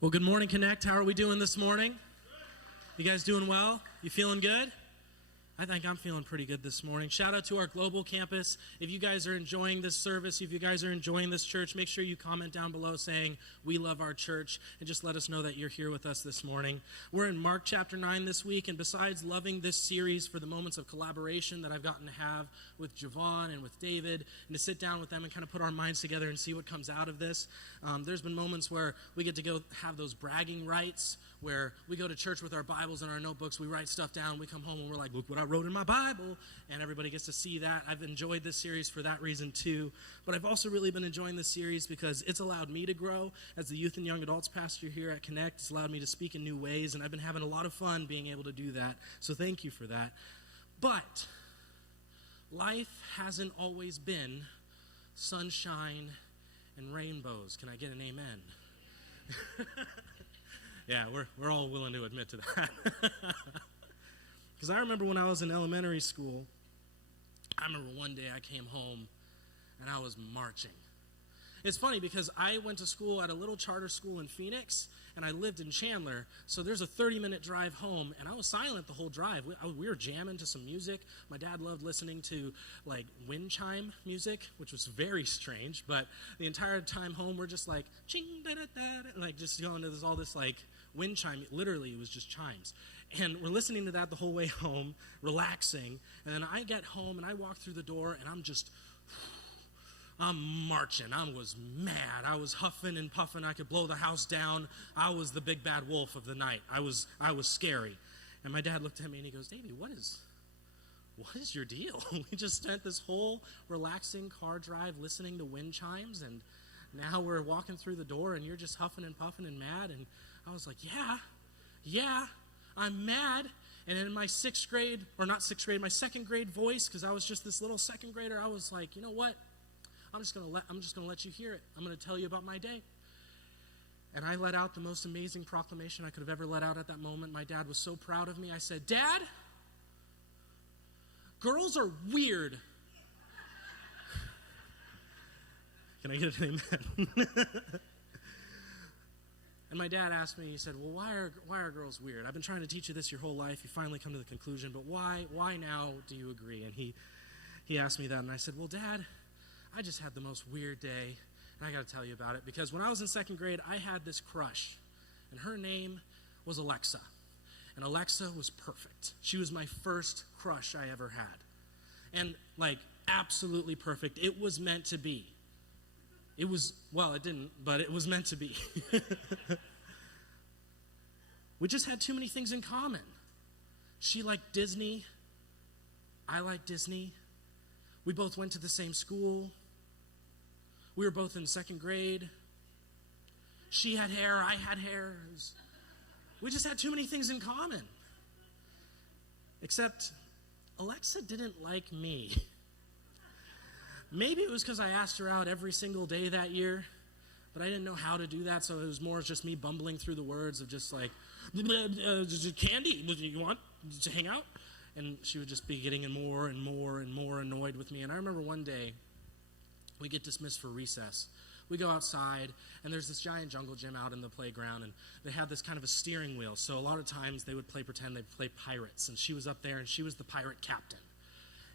Well, good morning, Connect. How are we doing this morning? You guys doing well? You feeling good? I think I'm feeling pretty good this morning. Shout out to our global campus. If you guys are enjoying this service, if you guys are enjoying this church, make sure you comment down below saying, we love our church, and just let us know that you're here with us this morning. We're in Mark chapter 9 this week, and besides loving this series for the moments of collaboration that I've gotten to have with Javon and with David, and to sit down with them and kind of put our minds together and see what comes out of this, there's been moments where we get to go have those bragging rights, where we go to church with our Bibles and our notebooks, we write stuff down, we come home and we're like, look what I wrote in my Bible, and everybody gets to see that. I've enjoyed this series for that reason too, but I've also really been enjoying this series because it's allowed me to grow as the youth and young adults pastor here at Connect. It's allowed me to speak in new ways, and I've been having a lot of fun being able to do that, so thank you for that. But life hasn't always been sunshine and rainbows. Can I get an amen? Yeah, we're all willing to admit to that. Because I remember when I was in elementary school, I remember one day I came home and I was marching. It's funny because I went to school at a little charter school in Phoenix, and I lived in Chandler, so there's a 30-minute drive home, and I was silent the whole drive. We were jamming to some music. My dad loved listening to, like, wind chime music, which was very strange, but the entire time home, we're just like, ching, da, da, da, like, just going to all this, like, wind chime. Literally, it was just chimes. And we're listening to that the whole way home, relaxing, and then I get home, and I walk through the door, and I'm marching. I was mad. I was huffing and puffing. I could blow the house down. I was the big bad wolf of the night. I was scary. And my dad looked at me and he goes, Davey, what is your deal? We just spent this whole relaxing car drive listening to wind chimes, and now we're walking through the door and you're just huffing and puffing and mad. And I was like, yeah, I'm mad. And in my my second grade voice, because I was just this little second grader, I was like, you know what? I'm just gonna let you hear it. I'm gonna tell you about my day. And I let out the most amazing proclamation I could have ever let out at that moment. My dad was so proud of me. I said, Dad, girls are weird. Can I get an amen? And my dad asked me, he said, well, why are girls weird? I've been trying to teach you this your whole life. You finally come to the conclusion, but why now do you agree? And he asked me that, and I said, well, Dad, I just had the most weird day, and I got to tell you about it, because when I was in second grade, I had this crush, and her name was Alexa, and Alexa was perfect. She was my first crush I ever had, and, like, absolutely perfect. It was meant to be. It didn't, but it was meant to be. We just had too many things in common. She liked Disney. I liked Disney. We both went to the same school. We were both in second grade. She had hair, I had hair. We just had too many things in common. Except Alexa didn't like me. Maybe it was because I asked her out every single day that year, but I didn't know how to do that, so it was more just me bumbling through the words of just like, candy, you want to hang out? And she would just be getting more and more and more annoyed with me. And I remember one day, we get dismissed for recess. We go outside, and there's this giant jungle gym out in the playground, and they have this kind of a steering wheel. So a lot of times they would pretend they'd play pirates, and she was up there, and she was the pirate captain.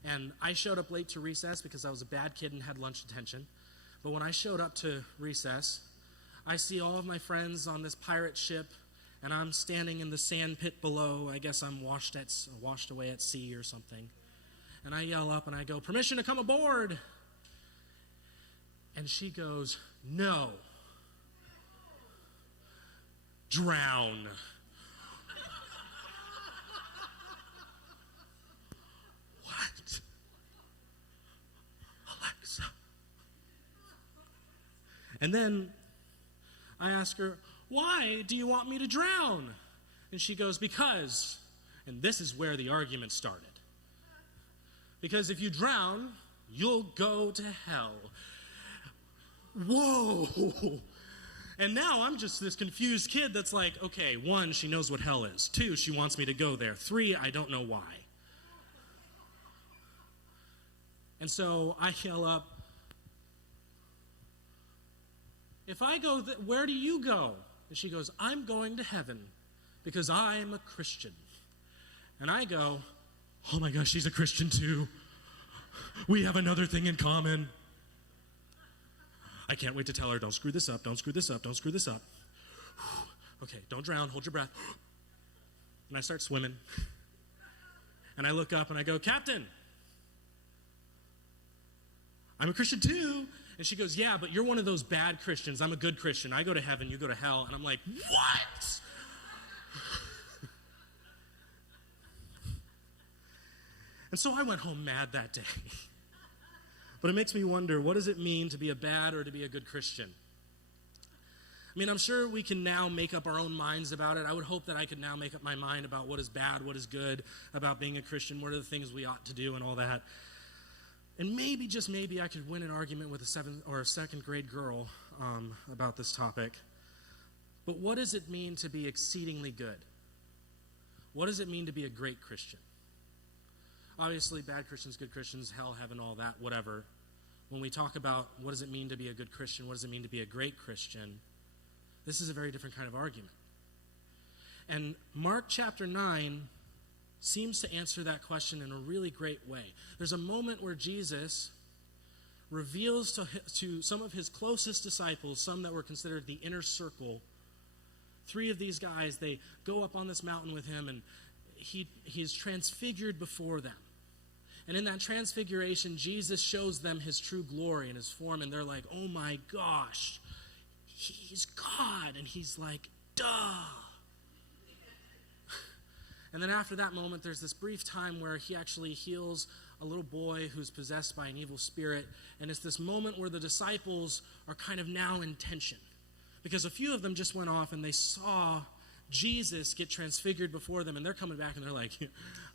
And I showed up late to recess because I was a bad kid and had lunch detention. But when I showed up to recess, I see all of my friends on this pirate ship, and I'm standing in the sand pit below. I guess I'm washed away at sea or something. And I yell up and I go, permission to come aboard. And she goes, no. Drown. What? Alexa. And then I ask her, why do you want me to drown? And she goes, because, and this is where the argument started. Because if you drown, you'll go to hell. Whoa. And now I'm just this confused kid that's like, okay, 1, she knows what hell is. 2, she wants me to go there. 3, I don't know why. And so I yell up, if I go, where do you go? And she goes, I'm going to heaven because I'm a Christian. And I go, oh my gosh, she's a Christian too. We have another thing in common. I can't wait to tell her, don't screw this up, don't screw this up, don't screw this up. Okay, don't drown, hold your breath. And I start swimming. And I look up and I go, Captain, I'm a Christian too. And she goes, yeah, but you're one of those bad Christians. I'm a good Christian. I go to heaven, you go to hell. And I'm like, what? And so I went home mad that day. But it makes me wonder, what does it mean to be a bad or to be a good Christian? I mean, I'm sure we can now make up our own minds about it. I would hope that I could now make up my mind about what is bad, what is good about being a Christian, what are the things we ought to do and all that. And maybe, just maybe, I could win an argument with a 7th or a 2nd grade girl about this topic. But what does it mean to be exceedingly good? What does it mean to be a great Christian? Obviously, bad Christians, good Christians, hell, heaven, all that, whatever. When we talk about what does it mean to be a good Christian, what does it mean to be a great Christian, this is a very different kind of argument. And Mark chapter 9 seems to answer that question in a really great way. There's a moment where Jesus reveals to some of his closest disciples, some that were considered the inner circle, 3 of these guys, they go up on this mountain with him, and he's transfigured before them. And in that transfiguration, Jesus shows them his true glory and his form, and they're like, oh my gosh, he's God. And he's like, duh. And then after that moment, there's this brief time where he actually heals a little boy who's possessed by an evil spirit. And it's this moment where the disciples are kind of now in tension, because a few of them just went off and they saw Jesus get transfigured before them, and they're coming back and they're like,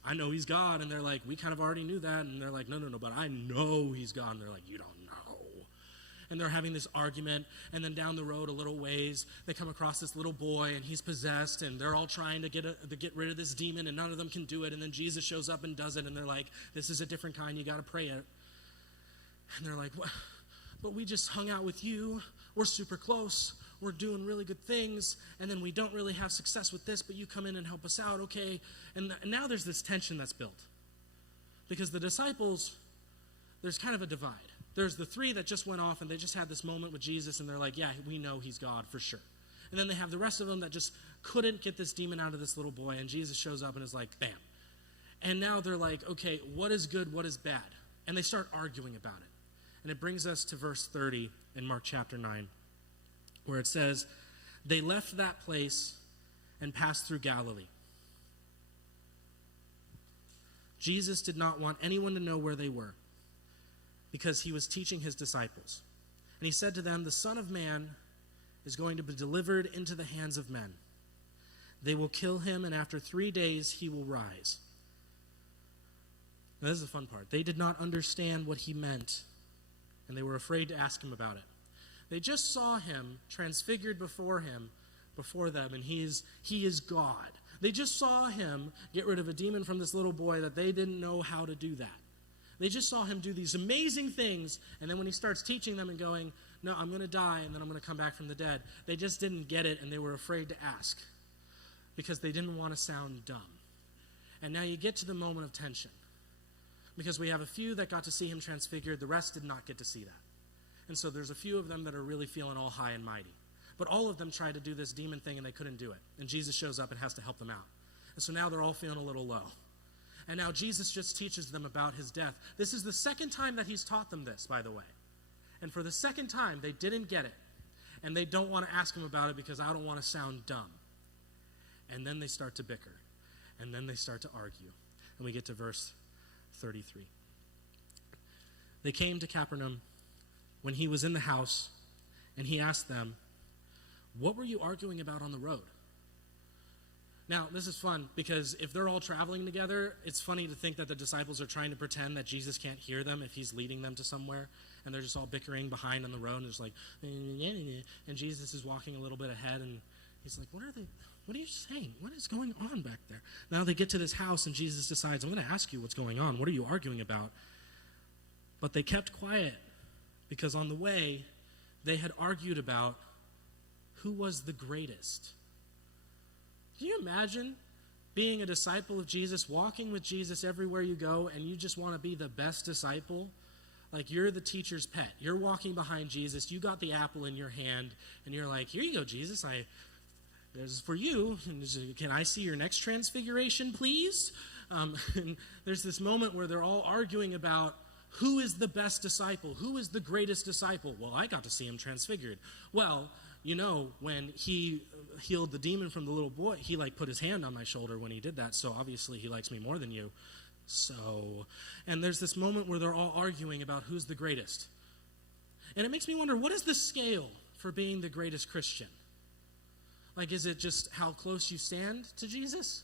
I know he's God. And they're like, we kind of already knew that. And they're like, no, but I know he's God. And they're like, you don't know. And they're having this argument, and then down the road a little ways, they come across this little boy, and he's possessed, and they're all trying to get rid of this demon, and none of them can do it. And then Jesus shows up and does it, and they're like, this is a different kind, you got to pray it. And they're like, what? But we just hung out with you, we're super close, we're doing really good things, and then we don't really have success with this, but you come in and help us out, okay? And now there's this tension that's built, because the disciples, there's kind of a divide. There's the 3 that just went off and they just had this moment with Jesus, and they're like, yeah, we know he's God for sure. And then they have the rest of them that just couldn't get this demon out of this little boy, and Jesus shows up and is like, bam. And now they're like, okay, what is good, what is bad? And they start arguing about it. And it brings us to verse 30 in Mark chapter 9, where it says, they left that place and passed through Galilee. Jesus did not want anyone to know where they were, because he was teaching his disciples. And he said to them, the Son of Man is going to be delivered into the hands of men. They will kill him, and after 3 days he will rise. Now, this is the fun part. They did not understand what he meant, and they were afraid to ask him about it. They just saw him transfigured before them, and he is God. They just saw him get rid of a demon from this little boy that they didn't know how to do that. They just saw him do these amazing things, and then when he starts teaching them and going, no, I'm going to die, and then I'm going to come back from the dead, they just didn't get it, and they were afraid to ask because they didn't want to sound dumb. And now you get to the moment of tension, because we have a few that got to see him transfigured, the rest did not get to see that. And so there's a few of them that are really feeling all high and mighty. But all of them tried to do this demon thing, and they couldn't do it. And Jesus shows up and has to help them out. And so now they're all feeling a little low. And now Jesus just teaches them about his death. This is the 2nd time that he's taught them this, by the way. And for the 2nd time, they didn't get it. And they don't want to ask him about it because I don't want to sound dumb. And then they start to bicker. And then they start to argue. And we get to verse 33. They came to Capernaum when he was in the house, and he asked them, what were you arguing about on the road? Now, this is fun, because if they're all traveling together, it's funny to think that the disciples are trying to pretend that Jesus can't hear them if he's leading them to somewhere, and they're just all bickering behind on the road, and it's like, and Jesus is walking a little bit ahead, and he's like, what are you saying? What is going on back there? Now they get to this house, and Jesus decides, I'm going to ask you what's going on. What are you arguing about? But they kept quiet, because on the way, they had argued about who was the greatest. Can you imagine being a disciple of Jesus, walking with Jesus everywhere you go, and you just want to be the best disciple? Like you're the teacher's pet. You're walking behind Jesus. You got the apple in your hand, and you're like, here you go, Jesus. This is for you. Can I see your next transfiguration, please? And there's this moment where they're all arguing about who is the best disciple, who is the greatest disciple. Well, I got to see him transfigured. Well, when he healed the demon from the little boy, he put his hand on my shoulder when he did that, so obviously he likes me more than you. And there's this moment where they're all arguing about who's the greatest. And it makes me wonder, what is the scale for being the greatest Christian? Is it just how close you stand to Jesus?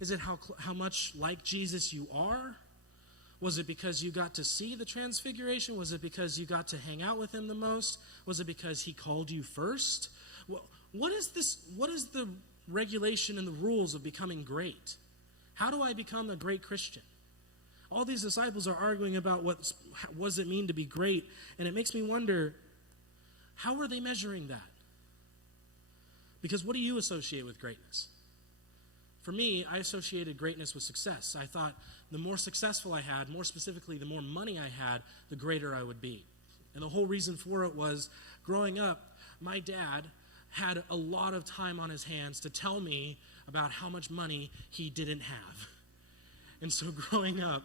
Is it how much like Jesus you are? Was it because you got to see the transfiguration? Was it because you got to hang out with him the most? Was it because he called you first? What is the regulation and the rules of becoming great? How do I become a great Christian? All these disciples are arguing about what does it mean to be great, and it makes me wonder, how are they measuring that? Because what do you associate with greatness? For me, I associated greatness with success. I thought the more successful I had, more specifically, the more money I had, the greater I would be. And the whole reason for it was, growing up, my dad had a lot of time on his hands to tell me about how much money he didn't have. And so growing up,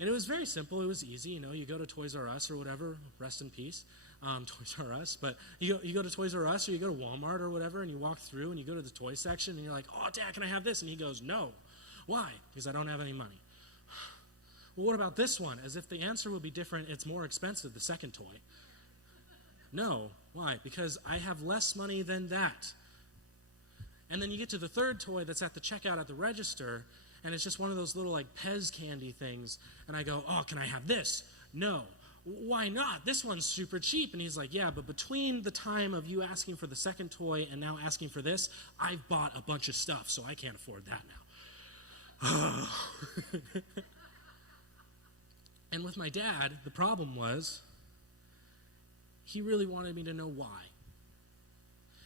and it was very simple, it was easy, you go to Toys R Us or whatever, rest in peace, Toys R Us, but you go to Toys R Us or you go to Walmart or whatever, and you walk through and you go to the toy section and you're like, oh, Dad, can I have this? And he goes, no. Why? Because I don't have any money. Well, what about this one? As if the answer would be different, it's more expensive, the second toy. No. Why? Because I have less money than that. And then you get to the third toy that's at the checkout at the register, and it's just one of those little Pez candy things, and I go, oh, can I have this? No. Why not? This one's super cheap. And he's like, yeah, but between the time of you asking for the second toy and now asking for this, I've bought a bunch of stuff, so I can't afford that now. And with my dad, the problem was he really wanted me to know why.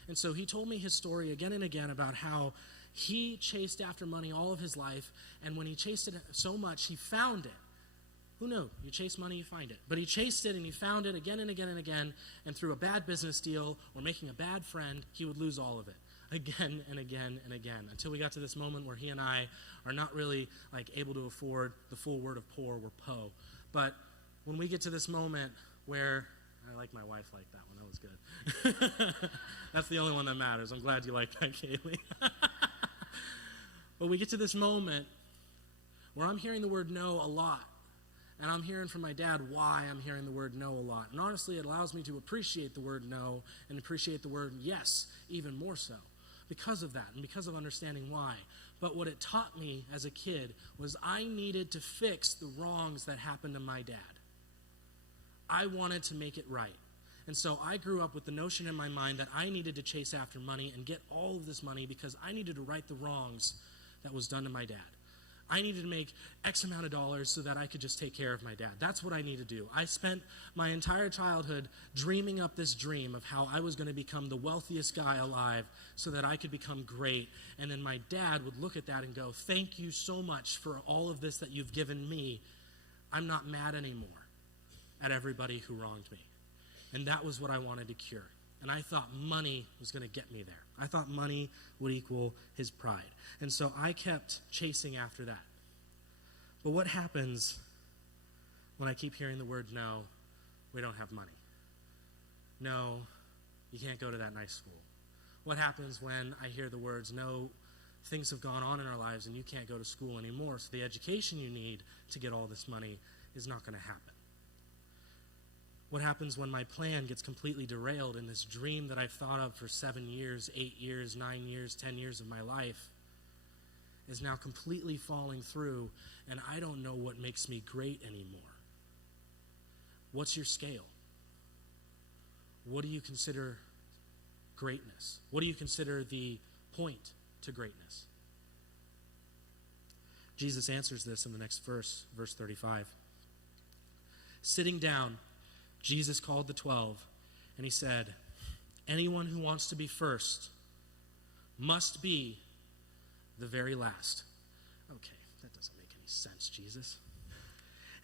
And so he told me his story again and again about how he chased after money all of his life, and when he chased it so much, he found it. Who knew? You chase money, you find it. But he chased it, and he found it again and again and again, and through a bad business deal or making a bad friend, he would lose all of it again and again and again, until we got to this moment where he and I are not really able to afford the full word of poor, we're po. But when we get to this moment where, I like my wife like that one, that was good. That's the only one that matters. I'm glad you like that, Kaylee. But we get to this moment where I'm hearing the word no a lot. And I'm hearing from my dad why I'm hearing the word no a lot. And honestly, it allows me to appreciate the word no and appreciate the word yes even more so because of that and because of understanding why. But what it taught me as a kid was I needed to fix the wrongs that happened to my dad. I wanted to make it right. And so I grew up with the notion in my mind that I needed to chase after money and get all of this money because I needed to right the wrongs that was done to my dad. I needed to make X amount of dollars so that I could just take care of my dad. That's what I need to do. I spent my entire childhood dreaming up this dream of how I was going to become the wealthiest guy alive so that I could become great. And then my dad would look at that and go, thank you so much for all of this that you've given me. I'm not mad anymore at everybody who wronged me. And that was what I wanted to cure. And I thought money was going to get me there. I thought money would equal his pride. And so I kept chasing after that. But what happens when I keep hearing the word no, we don't have money? No, you can't go to that nice school. What happens when I hear the words, no, things have gone on in our lives and you can't go to school anymore, so the education you need to get all this money is not going to happen? What happens when my plan gets completely derailed and this dream that I've thought of for 7 years, 8 years, 9 years, 10 years of my life is now completely falling through and I don't know what makes me great anymore? What's your scale? What do you consider greatness? What do you consider the point to greatness? Jesus answers this in the next verse, verse 35. Sitting down, Jesus called the 12, and he said, anyone who wants to be first must be the very last. Okay, that doesn't make any sense, Jesus.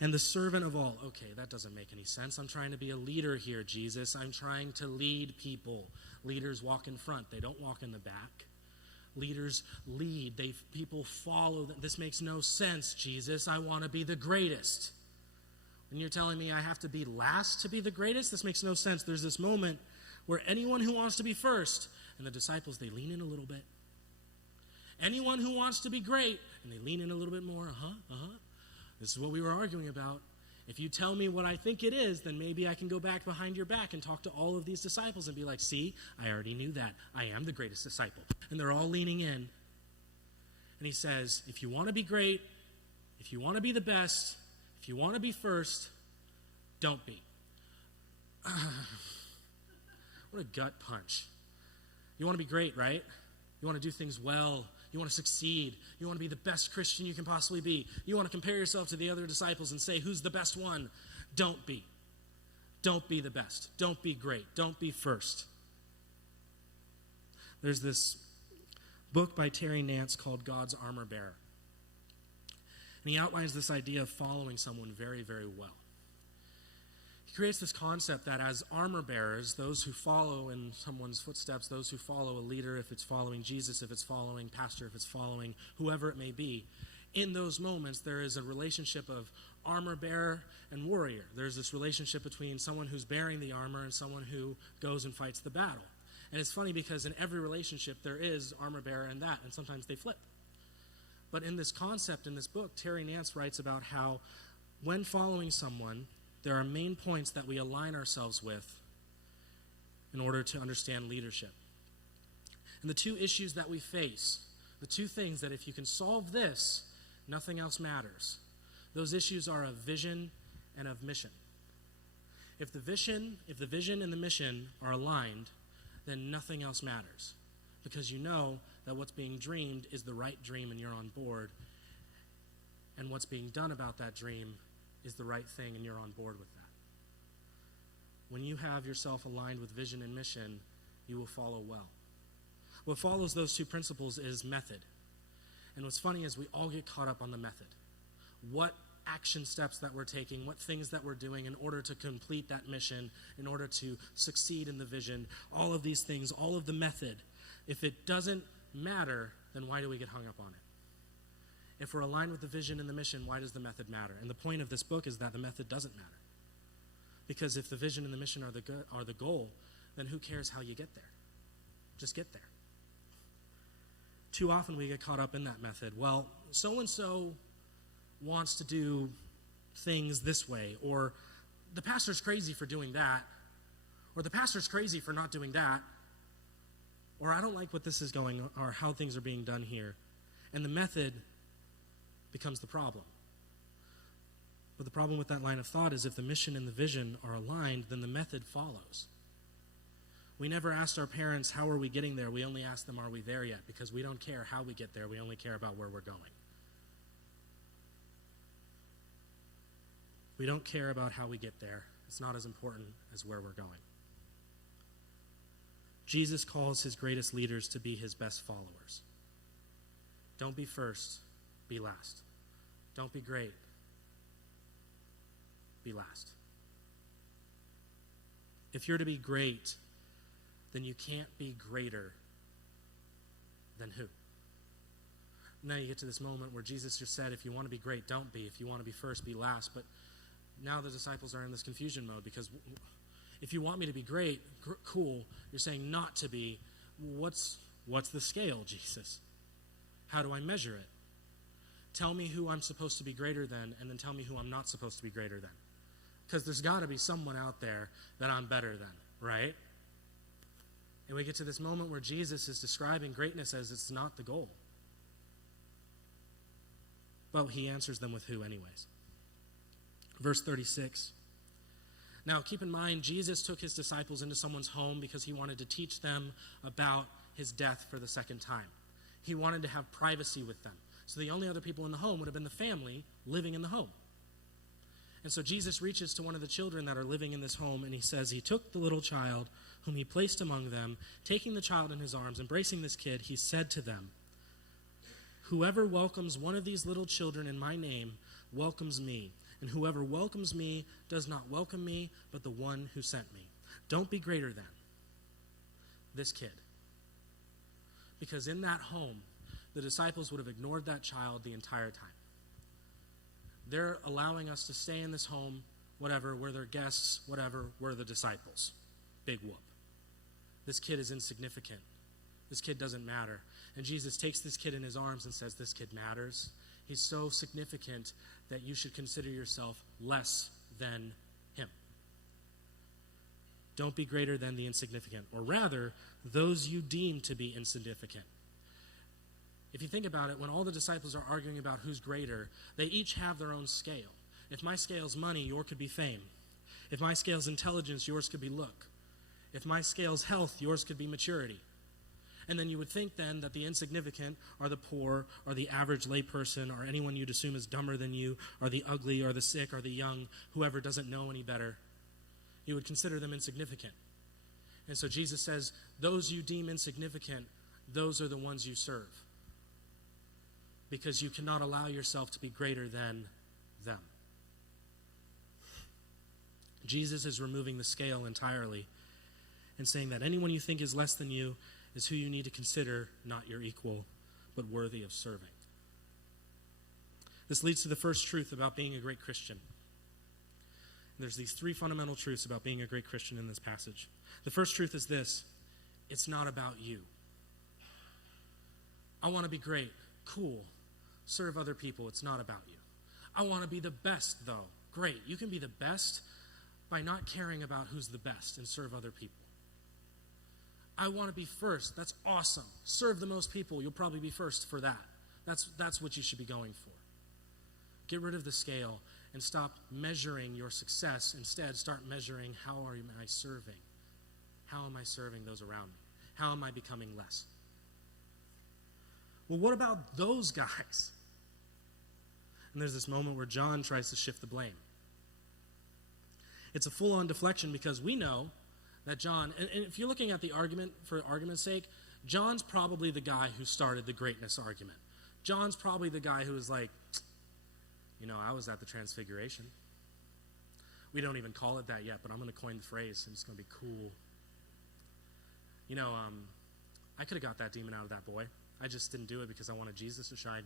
And the servant of all. Okay, that doesn't make any sense. I'm trying to be a leader here, Jesus. I'm trying to lead people. Leaders walk in front. They don't walk in the back. Leaders lead. People follow. This makes no sense, Jesus. I want to be the greatest. And you're telling me I have to be last to be the greatest? This makes no sense. There's this moment where anyone who wants to be first, and the disciples, they lean in a little bit. Anyone who wants to be great, and they lean in a little bit more. This is what we were arguing about. If you tell me what I think it is, then maybe I can go back behind your back and talk to all of these disciples and be like, see, I already knew that. I am the greatest disciple. And they're all leaning in. And he says, if you want to be great, if you want to be the best, if you want to be first, don't be. What a gut punch. You want to be great, right? You want to do things well. You want to succeed. You want to be the best Christian you can possibly be. You want to compare yourself to the other disciples and say, who's the best one? Don't be. Don't be the best. Don't be great. Don't be first. There's this book by Terry Nance called God's Armor Bearer. And he outlines this idea of following someone very, very well. He creates this concept that as armor bearers, those who follow in someone's footsteps, those who follow a leader, if it's following Jesus, if it's following pastor, if it's following whoever it may be, in those moments there is a relationship of armor bearer and warrior. There's this relationship between someone who's bearing the armor and someone who goes and fights the battle. And it's funny because in every relationship there is armor bearer and that, and sometimes they flip. But in this concept, in this book, Terry Nance writes about how when following someone, there are main points that we align ourselves with in order to understand leadership. And the two issues that we face, the two things that if you can solve this, nothing else matters. Those issues are of vision and of mission. If the vision and the mission are aligned, then nothing else matters. Because you know that what's being dreamed is the right dream and you're on board. And what's being done about that dream is the right thing and you're on board with that. When you have yourself aligned with vision and mission, you will follow well. What follows those two principles is method. And what's funny is we all get caught up on the method. What action steps that we're taking, what things that we're doing in order to complete that mission, in order to succeed in the vision, all of these things, all of the method. If it doesn't matter, then why do we get hung up on it? If we're aligned with the vision and the mission, why does the method matter? And the point of this book is that the method doesn't matter. Because if the vision and the mission are the goal, then who cares how you get there? Just get there. Too often we get caught up in that method. Well, so-and-so wants to do things this way, or the pastor's crazy for doing that, or the pastor's crazy for not doing that, or I don't like what this is going on, or how things are being done here. And the method becomes the problem. But the problem with that line of thought is if the mission and the vision are aligned, then the method follows. We never asked our parents, how are we getting there? We only asked them, are we there yet? Because we don't care how we get there. We only care about where we're going. We don't care about how we get there. It's not as important as where we're going. Jesus calls his greatest leaders to be his best followers. Don't be first. Be last. Don't be great. Be last. If you're to be great, then you can't be greater than who? Now you get to this moment where Jesus just said, if you want to be great, don't be. If you want to be first, be last. But now the disciples are in this confusion mode because if you want me to be great, cool. You're saying not to be. What's the scale, Jesus? How do I measure it? Tell me who I'm supposed to be greater than, and then tell me who I'm not supposed to be greater than. Because there's got to be someone out there that I'm better than, right? And we get to this moment where Jesus is describing greatness as it's not the goal. But he answers them with who anyways. Verse 36. Now keep in mind, Jesus took his disciples into someone's home because he wanted to teach them about his death for the second time. He wanted to have privacy with them. So the only other people in the home would have been the family living in the home. And so Jesus reaches to one of the children that are living in this home, and he says, he took the little child whom he placed among them, taking the child in his arms, embracing this kid, he said to them, whoever welcomes one of these little children in my name welcomes me, and whoever welcomes me does not welcome me, but the one who sent me. Don't be greater than this kid. Because in that home, the disciples would have ignored that child the entire time. They're allowing us to stay in this home, whatever, we're their guests, whatever, we're the disciples. Big whoop. This kid is insignificant. This kid doesn't matter. And Jesus takes this kid in his arms and says, this kid matters. He's so significant that you should consider yourself less than him. Don't be greater than the insignificant, or rather, those you deem to be insignificant. If you think about it, when all the disciples are arguing about who's greater, they each have their own scale. If my scale's money, yours could be fame. If my scale's intelligence, yours could be look. If my scale's health, yours could be maturity. And then you would think then that the insignificant are the poor, or the average layperson, or anyone you'd assume is dumber than you, or the ugly, or the sick, or the young, whoever doesn't know any better. You would consider them insignificant. And so Jesus says, those you deem insignificant, those are the ones you serve. Because you cannot allow yourself to be greater than them. Jesus is removing the scale entirely and saying that anyone you think is less than you is who you need to consider not your equal, but worthy of serving. This leads to the first truth about being a great Christian. There's these three fundamental truths about being a great Christian in this passage. The first truth is this: it's not about you. I want to be great, cool, serve other people. It's not about you. I want to be the best, though. Great. You can be the best by not caring about who's the best and serve other people. I want to be first. That's awesome. Serve the most people. You'll probably be first for that. That's what you should be going for. Get rid of the scale and stop measuring your success. Instead, start measuring, how am I serving? How am I serving those around me? How am I becoming less? Well, what about those guys? And there's this moment where John tries to shift the blame. It's a full-on deflection because we know that John, and if you're looking at the argument for argument's sake, John's probably the guy who started the greatness argument. John's probably the guy who was like, I was at the Transfiguration. We don't even call it that yet, but I'm going to coin the phrase, and it's going to be cool. I could have got that demon out of that boy. I just didn't do it because I wanted Jesus to shine.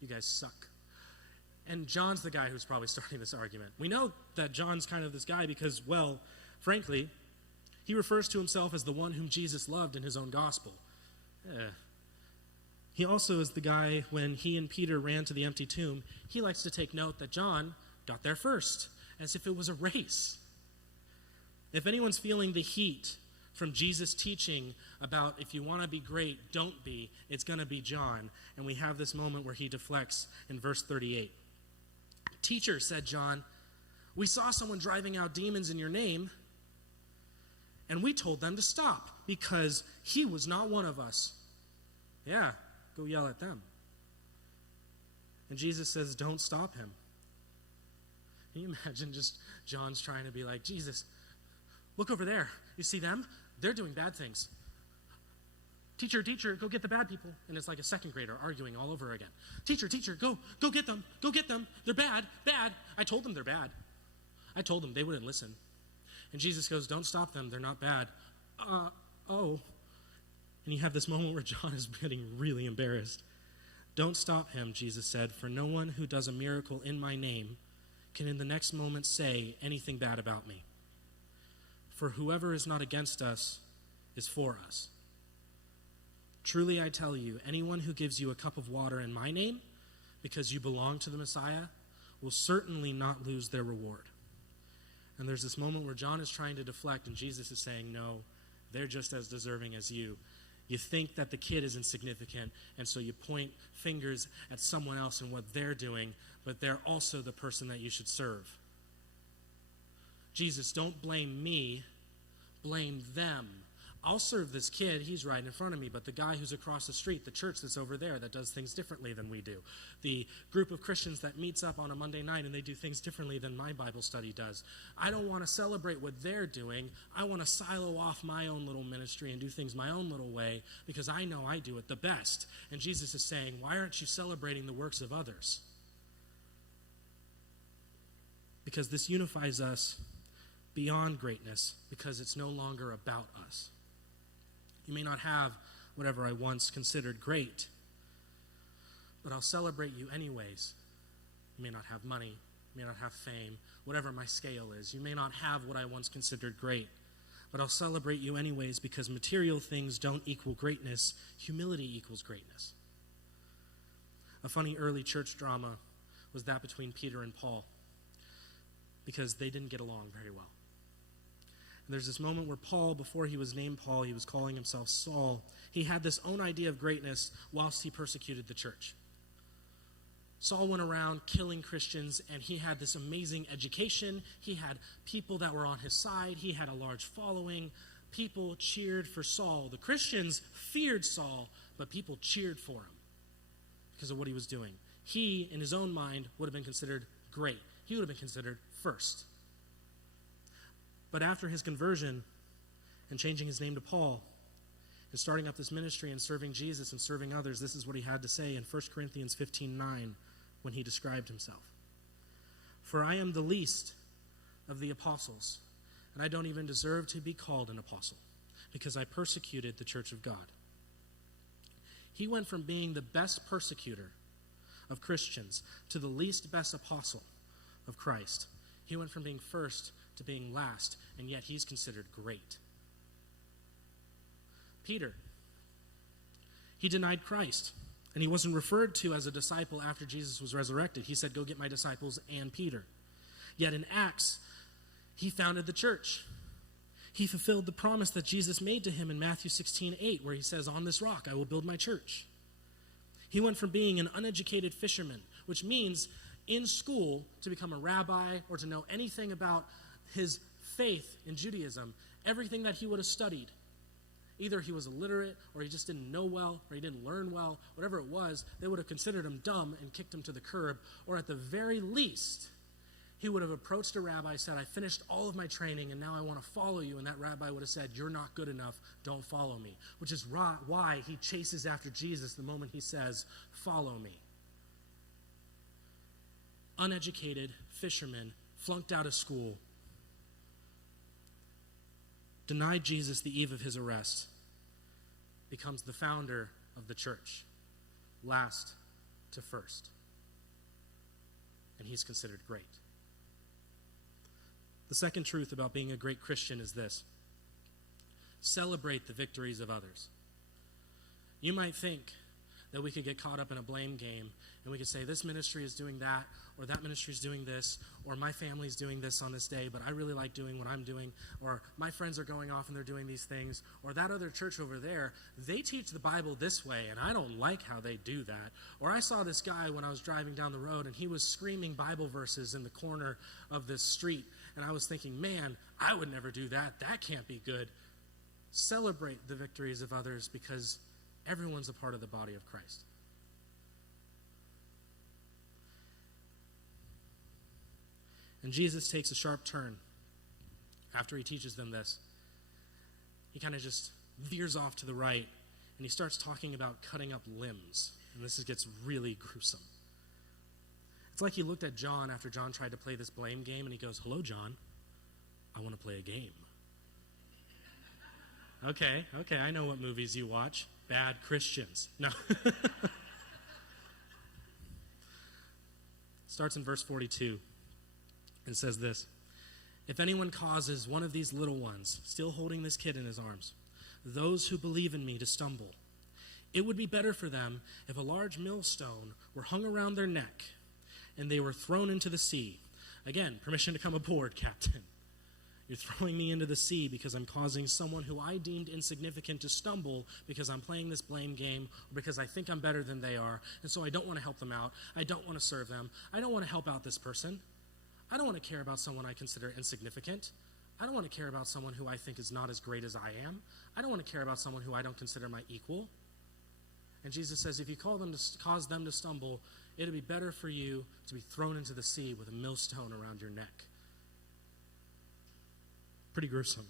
You guys suck. And John's the guy who's probably starting this argument. We know that John's kind of this guy because, well, frankly, he refers to himself as the one whom Jesus loved in his own gospel. He also is the guy, when he and Peter ran to the empty tomb, he likes to take note that John got there first, as if it was a race. If anyone's feeling the heat from Jesus' teaching about if you want to be great, don't be, it's going to be John. And we have this moment where he deflects in verse 38. Teacher, said John, we saw someone driving out demons in your name, and we told them to stop because he was not one of us. Yeah, go yell at them. And Jesus says, don't stop him. Can you imagine just John's trying to be like, Jesus, look over there. You see them? They're doing bad things. Teacher, go get the bad people. And it's like a second grader arguing all over again. Teacher, go get them. Go get them. They're bad. I told them they're bad. I told them they wouldn't listen. And Jesus goes, don't stop them. They're not bad. Oh. And you have this moment where John is getting really embarrassed. Don't stop him, Jesus said, for no one who does a miracle in my name can in the next moment say anything bad about me. For whoever is not against us is for us. Truly I tell you, anyone who gives you a cup of water in my name, because you belong to the Messiah, will certainly not lose their reward. And there's this moment where John is trying to deflect, and Jesus is saying, no, they're just as deserving as you. You think that the kid is insignificant, and so you point fingers at someone else and what they're doing, but they're also the person that you should serve. Jesus, don't blame me, blame them. I'll serve this kid, he's right in front of me, but the guy who's across the street, the church that's over there that does things differently than we do, the group of Christians that meets up on a Monday night and they do things differently than my Bible study does. I don't want to celebrate what they're doing. I want to silo off my own little ministry and do things my own little way because I know I do it the best. And Jesus is saying, why aren't you celebrating the works of others? Because this unifies us beyond greatness, because it's no longer about us. You may not have whatever I once considered great, but I'll celebrate you anyways. You may not have money, you may not have fame, whatever my scale is. You may not have what I once considered great, but I'll celebrate you anyways because material things don't equal greatness. Humility equals greatness. A funny early church drama was that between Peter and Paul, because they didn't get along very well. There's this moment where Paul, before he was named Paul, he was calling himself Saul. He had this own idea of greatness whilst he persecuted the church. Saul went around killing Christians, and he had this amazing education. He had people that were on his side. He had a large following. People cheered for Saul. The Christians feared Saul, but people cheered for him because of what he was doing. He, in his own mind, would have been considered great. He would have been considered first. But after his conversion and changing his name to Paul and starting up this ministry and serving Jesus and serving others, this is what he had to say in 1 Corinthians 15:9 when he described himself. For I am the least of the apostles, and I don't even deserve to be called an apostle because I persecuted the church of God. He went from being the best persecutor of Christians to the least best apostle of Christ. He went from being first to being last, and yet he's considered great. Peter, he denied Christ, and he wasn't referred to as a disciple after Jesus was resurrected. He said, go get my disciples and Peter. Yet in Acts, he founded the church. He fulfilled the promise that Jesus made to him in Matthew 16:8, where he says, on this rock I will build my church. He went from being an uneducated fisherman, which means in school to become a rabbi or to know anything about his faith in Judaism, everything that he would have studied. Either he was illiterate, or he just didn't know well, or he didn't learn well, whatever it was, they would have considered him dumb and kicked him to the curb, or at the very least, he would have approached a rabbi, said, I finished all of my training, and now I want to follow you, and that rabbi would have said, you're not good enough, don't follow me, which is why he chases after Jesus the moment he says, follow me. Uneducated fisherman, flunked out of school, denied Jesus the eve of his arrest, becomes the founder of the church, last to first. And he's considered great. The second truth about being a great Christian is this: celebrate the victories of others. You might think that we could get caught up in a blame game, and we could say, this ministry is doing that, or that ministry is doing this, or my family's doing this on this day, but I really like doing what I'm doing, or my friends are going off and they're doing these things, or that other church over there, they teach the Bible this way, and I don't like how they do that. Or I saw this guy when I was driving down the road, and he was screaming Bible verses in the corner of this street, and I was thinking, man, I would never do that. That can't be good. Celebrate the victories of others, because everyone's a part of the body of Christ. And Jesus takes a sharp turn after he teaches them this. He kind of just veers off to the right, and he starts talking about cutting up limbs. And this gets really gruesome. It's like he looked at John after John tried to play this blame game, and he goes, hello, John. I want to play a game. Okay, I know what movies you watch. Bad Christians. No. Starts in verse 42. It says this: if anyone causes one of these little ones, still holding this kid in his arms, those who believe in me to stumble, it would be better for them if a large millstone were hung around their neck and they were thrown into the sea. Again, permission to come aboard, Captain. You're throwing me into the sea because I'm causing someone who I deemed insignificant to stumble because I'm playing this blame game, or because I think I'm better than they are, and so I don't want to help them out. I don't want to serve them. I don't want to help out this person. I don't want to care about someone I consider insignificant. I don't want to care about someone who I think is not as great as I am. I don't want to care about someone who I don't consider my equal. And Jesus says, if you cause them to stumble, it'll be better for you to be thrown into the sea with a millstone around your neck. Pretty gruesome.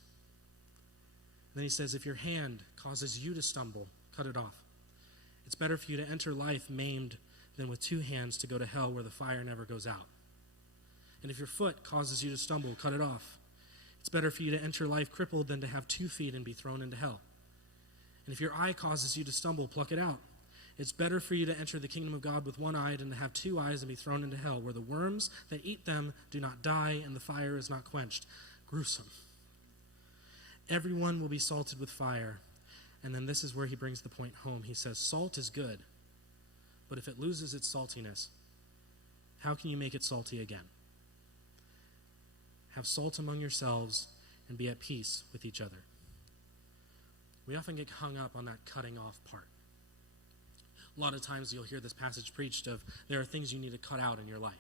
Then he says, if your hand causes you to stumble, cut it off. It's better for you to enter life maimed than with 2 hands to go to hell where the fire never goes out. And if your foot causes you to stumble, cut it off. It's better for you to enter life crippled than to have 2 feet and be thrown into hell. And if your eye causes you to stumble, pluck it out. It's better for you to enter the kingdom of God with 1 eye than to have 2 eyes and be thrown into hell, where the worms that eat them do not die and the fire is not quenched. Gruesome. Everyone will be salted with fire. And then this is where he brings the point home. He says, salt is good, but if it loses its saltiness, how can you make it salty again? Have salt among yourselves and be at peace with each other. We often get hung up on that cutting off part. A lot of times you'll hear this passage preached of there are things you need to cut out in your life.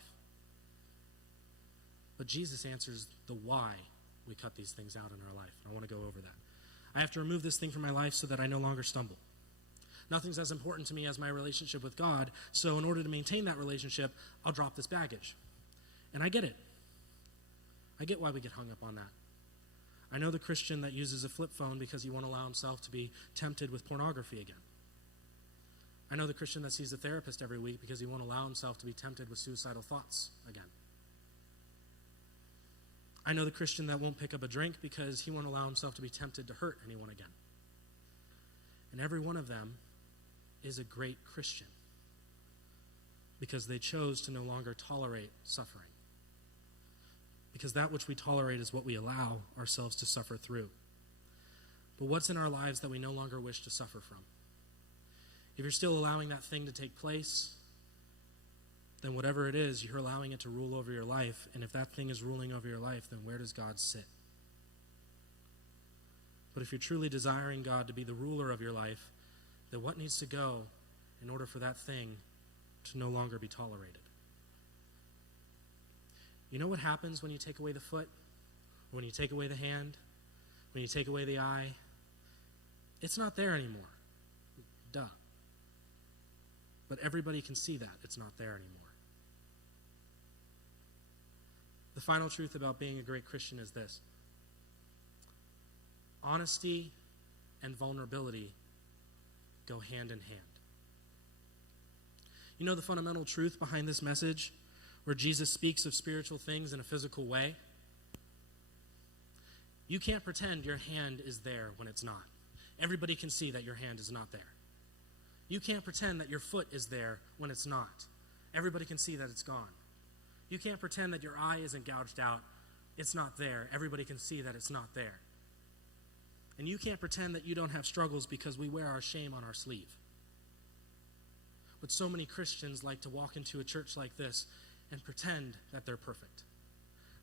But Jesus answers the why we cut these things out in our life. I want to go over that. I have to remove this thing from my life so that I no longer stumble. Nothing's as important to me as my relationship with God, so in order to maintain that relationship, I'll drop this baggage. And I get it. I get why we get hung up on that. I know the Christian that uses a flip phone because he won't allow himself to be tempted with pornography again. I know the Christian that sees a therapist every week because he won't allow himself to be tempted with suicidal thoughts again. I know the Christian that won't pick up a drink because he won't allow himself to be tempted to hurt anyone again. And every one of them is a great Christian because they chose to no longer tolerate suffering. Because that which we tolerate is what we allow ourselves to suffer through. But what's in our lives that we no longer wish to suffer from? If you're still allowing that thing to take place, then whatever it is, you're allowing it to rule over your life. And if that thing is ruling over your life, then where does God sit? But if you're truly desiring God to be the ruler of your life, then what needs to go in order for that thing to no longer be tolerated? You know what happens when you take away the foot? Or when you take away the hand? When you take away the eye? It's not there anymore. Duh. But everybody can see that it's not there anymore. The final truth about being a great Christian is this. Honesty and vulnerability go hand in hand. You know the fundamental truth behind this message, where Jesus speaks of spiritual things in a physical way? You can't pretend your hand is there when it's not. Everybody can see that your hand is not there. You can't pretend that your foot is there when it's not. Everybody can see that it's gone. You can't pretend that your eye isn't gouged out. It's not there. Everybody can see that it's not there. And you can't pretend that you don't have struggles because we wear our shame on our sleeve. But so many Christians like to walk into a church like this and pretend that they're perfect.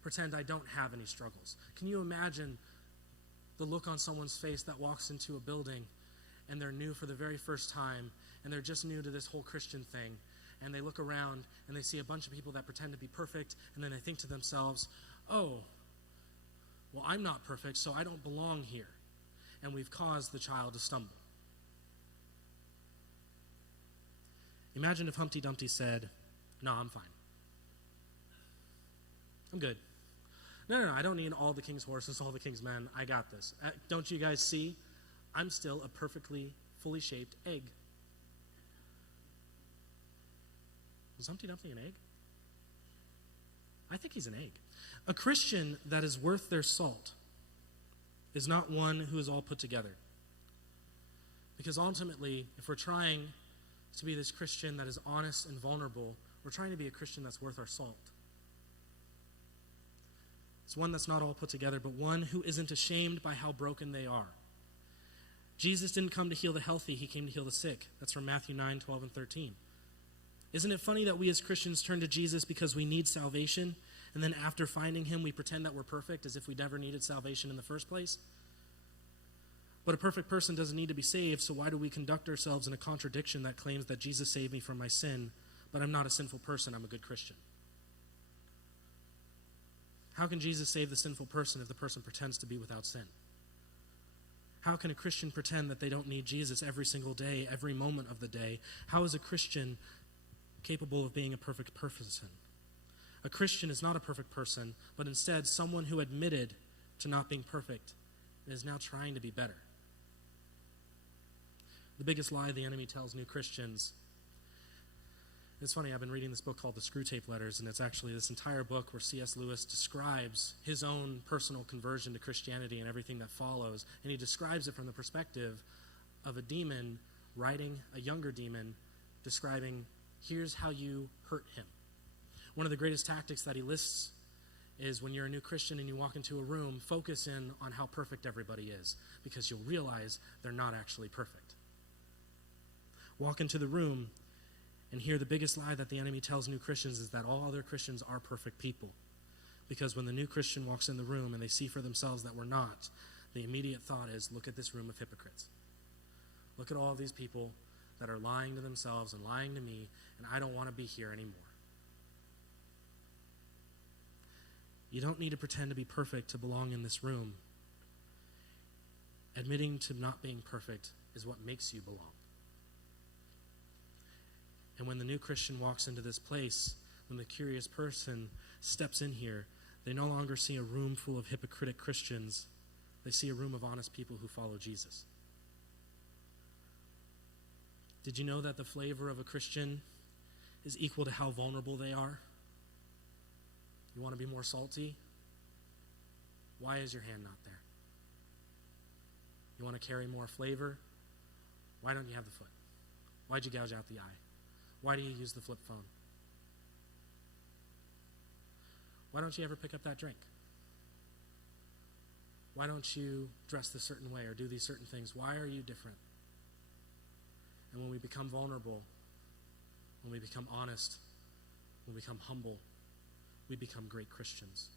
Pretend I don't have any struggles. Can you imagine the look on someone's face that walks into a building and they're new for the very first time and they're just new to this whole Christian thing, and they look around and they see a bunch of people that pretend to be perfect, and then they think to themselves, oh, well, I'm not perfect, so I don't belong here. And we've caused the child to stumble. Imagine if Humpty Dumpty said, no, I'm fine. I'm good. No, I don't need all the king's horses, all the king's men. I got this. Don't you guys see? I'm still a perfectly, fully shaped egg. Was Humpty Dumpty an egg? I think he's an egg. A Christian that is worth their salt is not one who is all put together. Because ultimately, if we're trying to be this Christian that is honest and vulnerable, we're trying to be a Christian that's worth our salt. It's one that's not all put together, but one who isn't ashamed by how broken they are. Jesus didn't come to heal the healthy, he came to heal the sick. That's from Matthew 9, 12, and 13. Isn't it funny that we as Christians turn to Jesus because we need salvation, and then after finding him, we pretend that we're perfect as if we never needed salvation in the first place? But a perfect person doesn't need to be saved, so why do we conduct ourselves in a contradiction that claims that Jesus saved me from my sin, but I'm not a sinful person, I'm a good Christian? How can Jesus save the sinful person if the person pretends to be without sin? How can a Christian pretend that they don't need Jesus every single day, every moment of the day? How is a Christian capable of being a perfect person? A Christian is not a perfect person, but instead someone who admitted to not being perfect and is now trying to be better. The biggest lie the enemy tells new Christians. It's funny, I've been reading this book called The Screwtape Letters, and it's actually this entire book where C.S. Lewis describes his own personal conversion to Christianity and everything that follows, and he describes it from the perspective of a demon writing a younger demon, describing, here's how you hurt him. One of the greatest tactics that he lists is when you're a new Christian and you walk into a room, focus in on how perfect everybody is, because you'll realize they're not actually perfect. Walk into the room and hear the biggest lie that the enemy tells new Christians is that all other Christians are perfect people. Because when the new Christian walks in the room and they see for themselves that we're not, the immediate thought is, look at this room of hypocrites. Look at all these people that are lying to themselves and lying to me, and I don't want to be here anymore. You don't need to pretend to be perfect to belong in this room. Admitting to not being perfect is what makes you belong. And when the new Christian walks into this place, when the curious person steps in here, they no longer see a room full of hypocritic Christians. They see a room of honest people who follow Jesus. Did you know that the flavor of a Christian is equal to how vulnerable they are? You want to be more salty? Why is your hand not there? You want to carry more flavor? Why don't you have the foot? Why'd you gouge out the eye? Why do you use the flip phone? Why don't you ever pick up that drink? Why don't you dress this certain way or do these certain things? Why are you different? And when we become vulnerable, when we become honest, when we become humble, we become great Christians.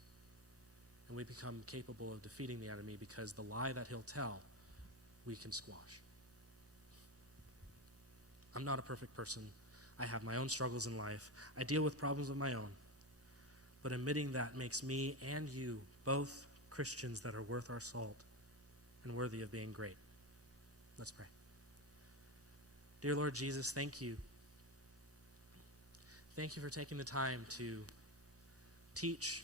And we become capable of defeating the enemy because the lie that he'll tell, we can squash. I'm not a perfect person. I have my own struggles in life. I deal with problems of my own. But admitting that makes me and you both Christians that are worth our salt and worthy of being great. Let's pray. Dear Lord Jesus, thank you. Thank you for taking the time to teach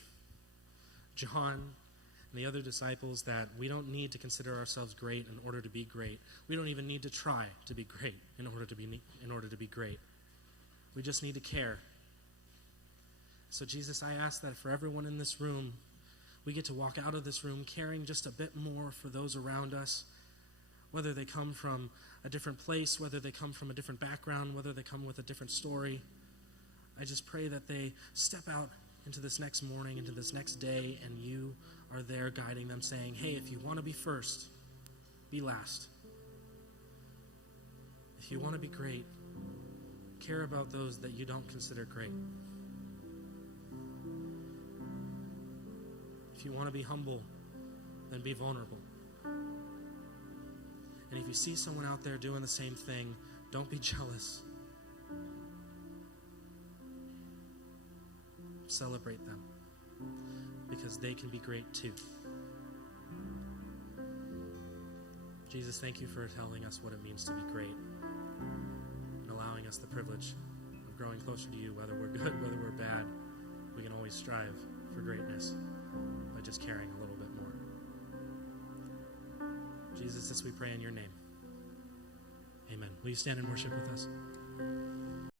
John and the other disciples that we don't need to consider ourselves great in order to be great. We don't even need to try to be great in order to be great. We just need to care. So Jesus, I ask that for everyone in this room, we get to walk out of this room caring just a bit more for those around us, whether they come from a different place, whether they come from a different background, whether they come with a different story. I just pray that they step out into this next morning, into this next day, and you are there guiding them, saying, hey, if you want to be first, be last. If you want to be great, care about those that you don't consider great. If you want to be humble, then be vulnerable. And if you see someone out there doing the same thing, don't be jealous. Celebrate them, because they can be great too. Jesus, thank you for telling us what it means to be great and allowing us the privilege of growing closer to you, whether we're good, whether we're bad. We can always strive for greatness by just caring a little bit more. Jesus, this we pray in your name. Amen. Will you stand and worship with us?